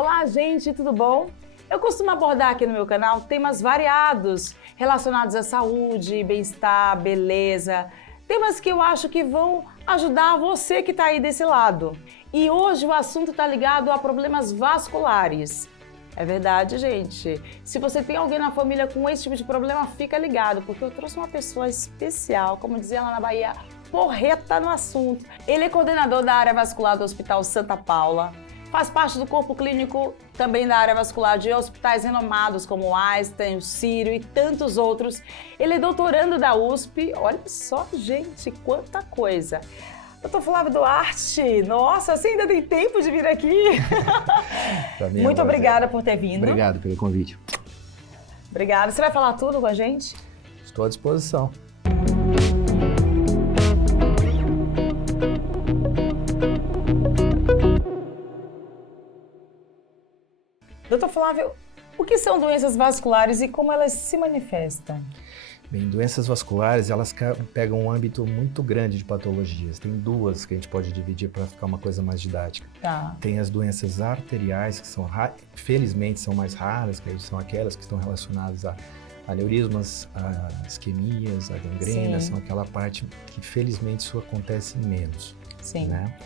Olá, gente, tudo bom? Eu costumo abordar aqui no meu canal temas variados relacionados à saúde, bem-estar, beleza, temas que eu acho que vão ajudar você que está aí desse lado. E hoje o assunto está ligado a problemas vasculares. É verdade, gente. Se você tem alguém na família com esse tipo de problema, fica ligado, porque eu trouxe uma pessoa especial, como dizia lá na Bahia, porreta no assunto. Ele é coordenador da área vascular do Hospital Santa Paula, faz parte do corpo clínico também da área vascular de hospitais renomados como o Einstein, o Sírio e tantos outros. Ele é doutorando da USP. Olha só, gente, quanta coisa. Doutor Flávio Duarte, nossa, você ainda tem tempo de vir aqui? Muito obrigada por ter vindo. Obrigado pelo convite. Obrigada. Você vai falar tudo com a gente? Estou à disposição. Doutor Flávio, o que são doenças vasculares e como elas se manifestam? Bem, doenças vasculares, elas pegam um âmbito muito grande de patologias. Tem duas que a gente pode dividir para ficar uma coisa mais didática. Tá. Tem as doenças arteriais, que são felizmente são mais raras, que são aquelas que estão relacionadas a aneurismas, a isquemias, a gangrena, são aquela parte que felizmente isso acontece menos. Sim. Né?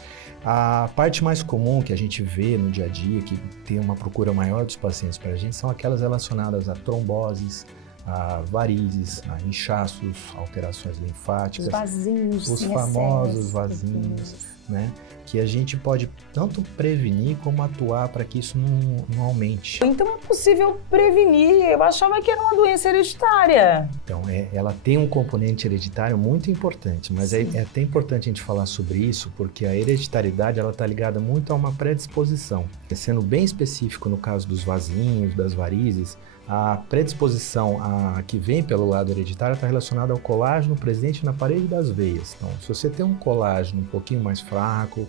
A parte mais comum que a gente vê no dia a dia, que tem uma procura maior dos pacientes para a gente, são aquelas relacionadas a tromboses, a varizes, a inchaços, alterações linfáticas. Os vasinhos. Os famosos vasinhos, né? Que a gente pode tanto prevenir como atuar para que isso não aumente. Então é possível prevenir, eu achava que era uma doença hereditária. Então, ela tem um componente hereditário muito importante, mas é até importante a gente falar sobre isso, porque a hereditariedade está ligada muito a uma predisposição. Sendo bem específico no caso dos vasinhos, das varizes, a predisposição que vem pelo lado hereditário está relacionada ao colágeno presente na parede das veias. Então, se você tem um colágeno um pouquinho mais fraco,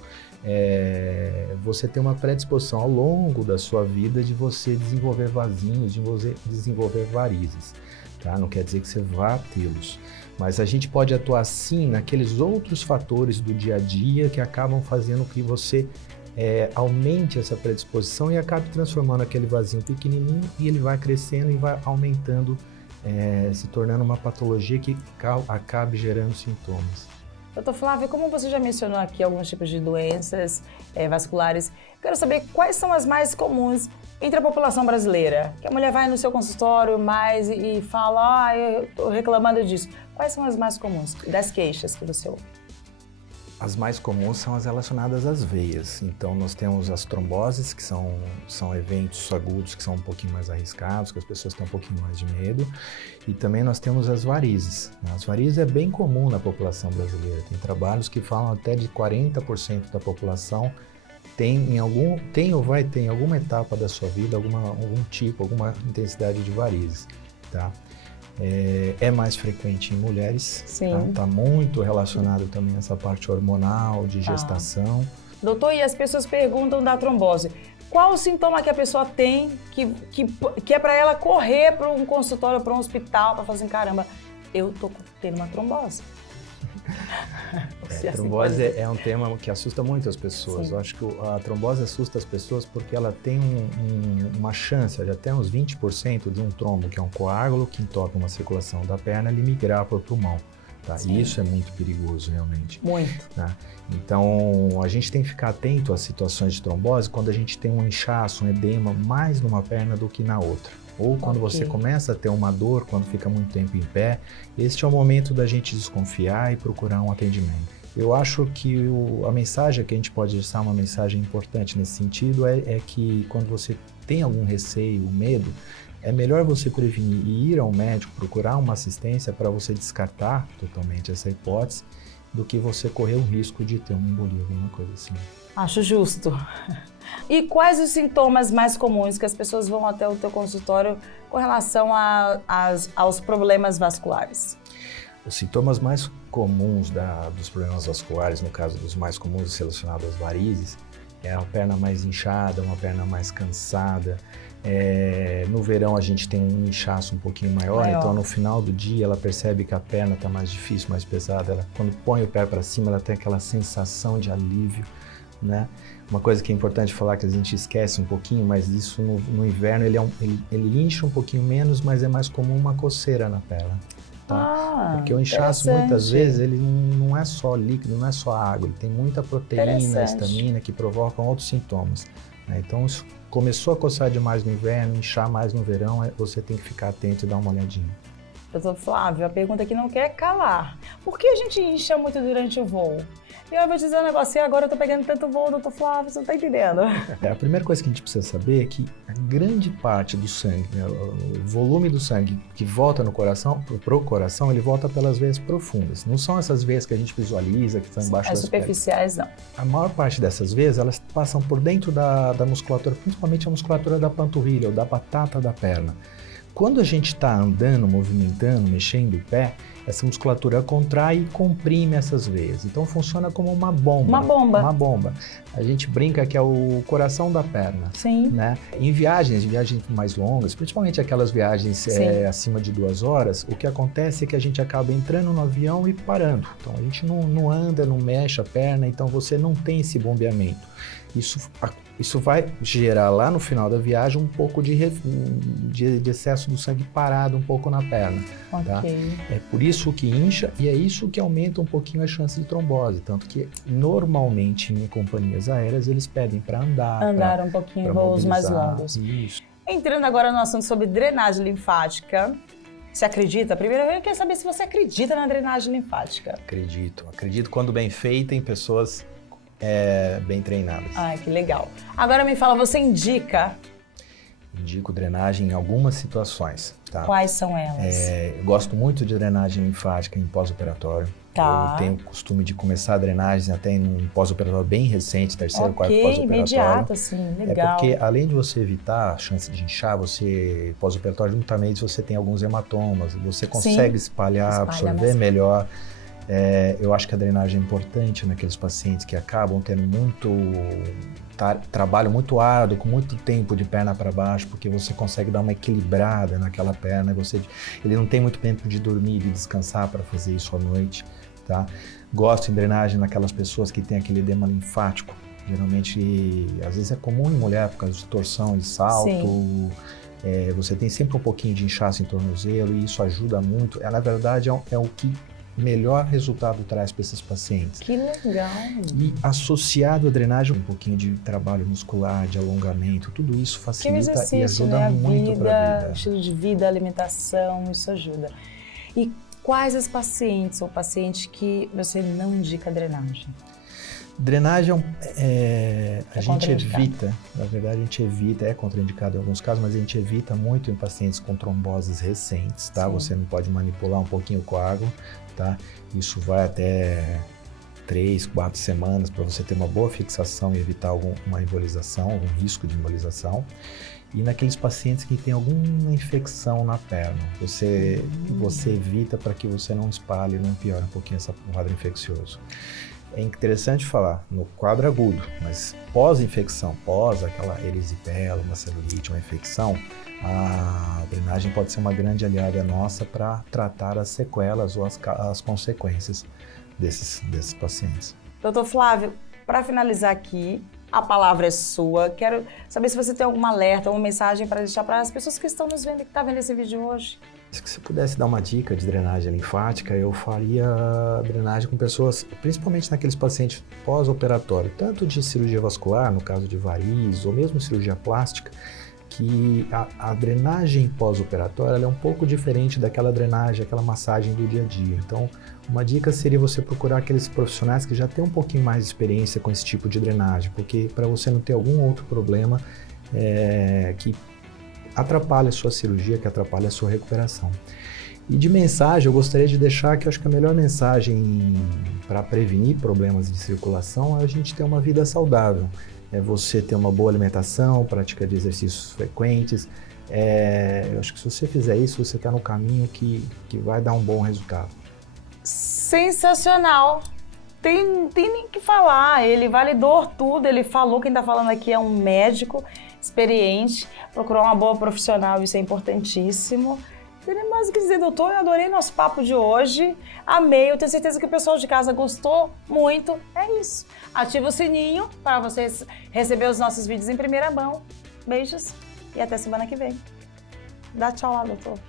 você tem uma predisposição ao longo da sua vida de você desenvolver vasinhos, de você desenvolver varizes. Tá? Não quer dizer que você vá tê-los. Mas a gente pode atuar sim naqueles outros fatores do dia a dia que acabam fazendo que você aumente essa predisposição e acabe transformando aquele vasinho pequenininho e ele vai crescendo e vai aumentando, se tornando uma patologia que acabe gerando sintomas. Doutor Flávio, como você já mencionou aqui alguns tipos de doenças vasculares, quero saber quais são as mais comuns entre a população brasileira. Que a mulher vai no seu consultório mais e fala, eu estou reclamando disso. Quais são as mais comuns das queixas que você ouve? As mais comuns são as relacionadas às veias. Então, nós temos as tromboses, que são eventos agudos que são um pouquinho mais arriscados, que as pessoas têm um pouquinho mais de medo. E também nós temos as varizes. As varizes é bem comum na população brasileira. Tem trabalhos que falam até de 40% da população tem ou vai ter em alguma etapa da sua vida alguma intensidade de varizes, tá? É mais frequente em mulheres, tá muito relacionado também a essa parte hormonal, de gestação. Doutor, e as pessoas perguntam da trombose. Qual o sintoma que a pessoa tem que é para ela correr para um consultório, para um hospital, para falar assim, caramba, eu tô tendo uma trombose? Trombose é um tema que assusta muito as pessoas. Eu acho que a trombose assusta as pessoas porque ela tem uma chance de até uns 20% de um trombo, que é um coágulo que entope uma circulação da perna, ele migrar para o pulmão. Tá? E isso é muito perigoso, realmente. Muito. Tá? Então, a gente tem que ficar atento às situações de trombose quando a gente tem um inchaço, um edema mais numa perna do que na outra. Ou quando você começa a ter uma dor, quando fica muito tempo em pé, este é o momento da gente desconfiar e procurar um atendimento. Eu acho que a mensagem que a gente pode deixar, uma mensagem importante nesse sentido, é que quando você tem algum receio, medo, é melhor você prevenir e ir ao médico, procurar uma assistência para você descartar totalmente essa hipótese, do que você correr o risco de ter uma embolia, alguma coisa assim. Acho justo. E quais os sintomas mais comuns que as pessoas vão até o teu consultório com relação aos problemas vasculares? Os sintomas mais comuns dos problemas vasculares, no caso dos mais comuns relacionados às varizes, é a perna mais inchada, uma perna mais cansada. No verão a gente tem um inchaço um pouquinho maior, então no final do dia ela percebe que a perna está mais difícil, mais pesada. Quando põe o pé para cima, ela tem aquela sensação de alívio, né? Uma coisa que é importante falar que a gente esquece um pouquinho, mas isso no inverno ele incha um pouquinho menos, mas é mais comum uma coceira na perna. Tá? Porque o inchaço muitas vezes ele não é só líquido, não é só água, ele tem muita proteína, histamina que provocam outros sintomas. Né? Então isso começou a coçar demais no inverno, inchar mais no verão, você tem que ficar atento e dar uma olhadinha. Doutor Flávio, a pergunta que não quer calar. Por que a gente incha muito durante o voo? E eu vou te dizer um negócio, e agora eu tô pegando tanto voo, doutor Flávio, você não tá entendendo. A primeira coisa que a gente precisa saber é que a grande parte do sangue, né, o volume do sangue que volta no coração, pro coração, ele volta pelas veias profundas. Não são essas veias que a gente visualiza, que estão embaixo das superficiais, pernas. Não. A maior parte dessas veias, elas passam por dentro da musculatura, principalmente a musculatura da panturrilha ou da batata da perna. Quando a gente está andando, movimentando, mexendo o pé, essa musculatura contrai e comprime essas veias. Então funciona como uma bomba. Uma bomba. Uma bomba. A gente brinca que é o coração da perna. Sim. Né? Em viagens mais longas, principalmente aquelas viagens acima de 2 horas, o que acontece é que a gente acaba entrando no avião e parando. Então a gente não anda, não mexe a perna, então você não tem esse bombeamento. Isso vai gerar lá no final da viagem um pouco de excesso do sangue parado um pouco na perna. Okay. Tá? É por isso que incha e é isso que aumenta um pouquinho a chance de trombose. Tanto que normalmente em companhias aéreas eles pedem para andar. Um pouquinho em voos mais longos. Isso. Entrando agora no assunto sobre drenagem linfática. Você acredita? Primeiro eu quero saber se você acredita na drenagem linfática. Acredito quando bem feita em pessoas bem treinadas. Ai, que legal. Agora me fala, você indica? Indico drenagem em algumas situações. Tá? Quais são elas? Eu gosto muito de drenagem linfática em pós-operatório. Tá. Eu tenho o costume de começar a drenagem até em um pós-operatório bem recente, terceiro, quarto pós-operatório. Imediato, assim, legal. Porque além de você evitar a chance de inchar, pós-operatório, juntamente você tem alguns hematomas, você consegue espalhar, absorver melhor. Eu acho que a drenagem é importante naqueles pacientes que acabam tendo trabalho muito árduo, com muito tempo de perna para baixo, porque você consegue dar uma equilibrada naquela perna, ele não tem muito tempo de dormir, de descansar para fazer isso à noite. Tá? Gosto em drenagem naquelas pessoas que têm aquele edema linfático, geralmente, às vezes é comum em mulher por causa de torção de salto. Você tem sempre um pouquinho de inchaço em tornozelo e isso ajuda muito. Na verdade, é o que melhor resultado traz para esses pacientes. Que legal! E associado à drenagem, um pouquinho de trabalho muscular, de alongamento, tudo isso facilita e ajuda muito para a vida. Estilo de vida, alimentação, isso ajuda. E quais os pacientes ou pacientes que você não indica drenagem? Drenagem a gente evita, na verdade a gente evita, é contraindicado em alguns casos, mas a gente evita muito em pacientes com tromboses recentes, tá? Sim. Você não pode manipular um pouquinho o coágulo, tá? Isso vai até 3, 4 semanas para você ter uma boa fixação e evitar uma embolização, algum risco de embolização. E naqueles pacientes que têm alguma infecção na perna, você evita para que você não espalhe, não piore um pouquinho esse quadro infeccioso. É interessante falar no quadro agudo, mas pós-infecção, pós aquela erisipela, uma celulite, uma infecção, a drenagem pode ser uma grande aliada nossa para tratar as sequelas ou as consequências desses pacientes. Doutor Flávio, para finalizar aqui, a palavra é sua. Quero saber se você tem algum alerta, alguma mensagem para deixar para as pessoas que estão nos vendo e que estão vendo esse vídeo hoje. Se você pudesse dar uma dica de drenagem linfática, eu faria drenagem com pessoas, principalmente naqueles pacientes pós-operatório, tanto de cirurgia vascular, no caso de varizes, ou mesmo cirurgia plástica, que a drenagem pós-operatória é um pouco diferente daquela drenagem, aquela massagem do dia a dia. Então, uma dica seria você procurar aqueles profissionais que já têm um pouquinho mais de experiência com esse tipo de drenagem, porque para você não ter algum outro problema que atrapalha a sua cirurgia, que atrapalha a sua recuperação. E de mensagem, eu gostaria de deixar que eu acho que a melhor mensagem para prevenir problemas de circulação é a gente ter uma vida saudável. É você ter uma boa alimentação, prática de exercícios frequentes. Eu acho que se você fizer isso, você está no caminho que vai dar um bom resultado. Sensacional! Tem nem que falar, ele validou tudo, ele falou, quem está falando aqui é um médico experiente, procurou uma boa profissional, isso é importantíssimo. Tem mais o que dizer, doutor. Eu adorei nosso papo de hoje. Amei. Eu tenho certeza que o pessoal de casa gostou muito. É isso. Ativa o sininho para vocês receber os nossos vídeos em primeira mão. Beijos e até semana que vem. Dá tchau lá, doutor.